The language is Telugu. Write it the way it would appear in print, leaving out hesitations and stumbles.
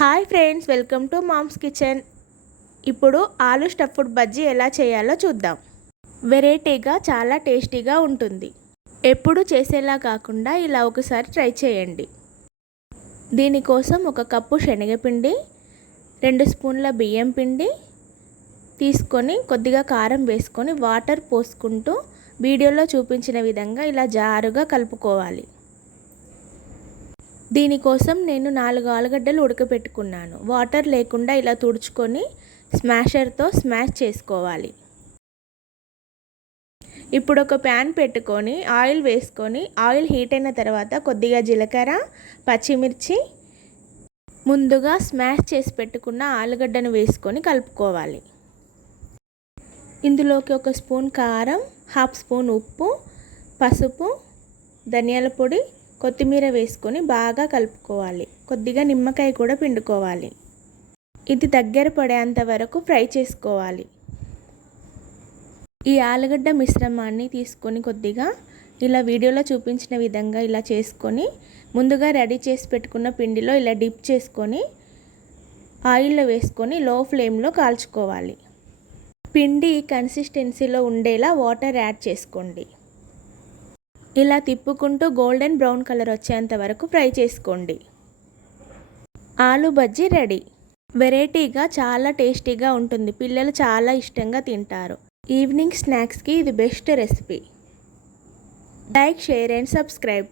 Hi friends, welcome to mom's kitchen. ఇప్పుడు ఆలు స్టఫ్డ్ బజ్జీ ఎలా చేయాలో చూద్దాం. వెరైటీగా చాలా టేస్టీగా ఉంటుంది. ఎప్పుడు చేసేలా కాకుండా ఇలా ఒకసారి ట్రై చేయండి. దీనికోసం 1 కప్పు శనగపిండి, 2 స్పూన్ల బియ్యం పిండి తీసుకొని కొద్దిగా కారం వేసుకొని వాటర్ పోసుకుంటూ వీడియోలో చూపించిన విధంగా ఇలా జారుగా కలుపుకోవాలి. దీనికోసం నేను 4 ఆలుగడ్డలు ఉడకపెట్టుకున్నాను. వాటర్ లేకుండా ఇలా తుడుచుకొని స్మాషర్తో స్మాష్ చేసుకోవాలి. ఇప్పుడు ఒక ప్యాన్ పెట్టుకొని ఆయిల్ వేసుకొని ఆయిల్ హీట్ అయిన తర్వాత కొద్దిగా జీలకర్ర, పచ్చిమిర్చి, ముందుగా స్మాష్ చేసి పెట్టుకున్న ఆలుగడ్డను వేసుకొని కలుపుకోవాలి. ఇందులోకి 1 స్పూన్ కారం, 1/2 స్పూన్ ఉప్పు, పసుపు, ధనియాల పొడి, కొత్తిమీర వేసుకొని బాగా కలుపుకోవాలి. కొద్దిగా నిమ్మకాయ కూడా పిండుకోవాలి. ఇది దగ్గర పడేంత వరకు ఫ్రై చేసుకోవాలి. ఈ ఆలుగడ్డ మిశ్రమాన్ని తీసుకొని కొద్దిగా ఇలా వీడియోలో చూపించిన విధంగా ఇలా చేసుకొని ముందుగా రెడీ చేసి పెట్టుకున్న పిండిలో ఇలా డిప్ చేసుకొని ఆయిల్లో వేసుకొని లో ఫ్లేమ్లో కాల్చుకోవాలి. పిండి కన్సిస్టెన్సీలో ఉండేలా వాటర్ యాడ్ చేసుకోండి. ఇలా తిప్పుకుంటూ గోల్డెన్ బ్రౌన్ కలర్ వచ్చేంత వరకు ఫ్రై చేసుకోండి. ఆలు బజ్జీ రెడీ. వెరైటీగా చాలా టేస్టీగా ఉంటుంది. పిల్లలు చాలా ఇష్టంగా తింటారు. ఈవినింగ్ స్నాక్స్కి ఇది best recipe. Like, share and subscribe.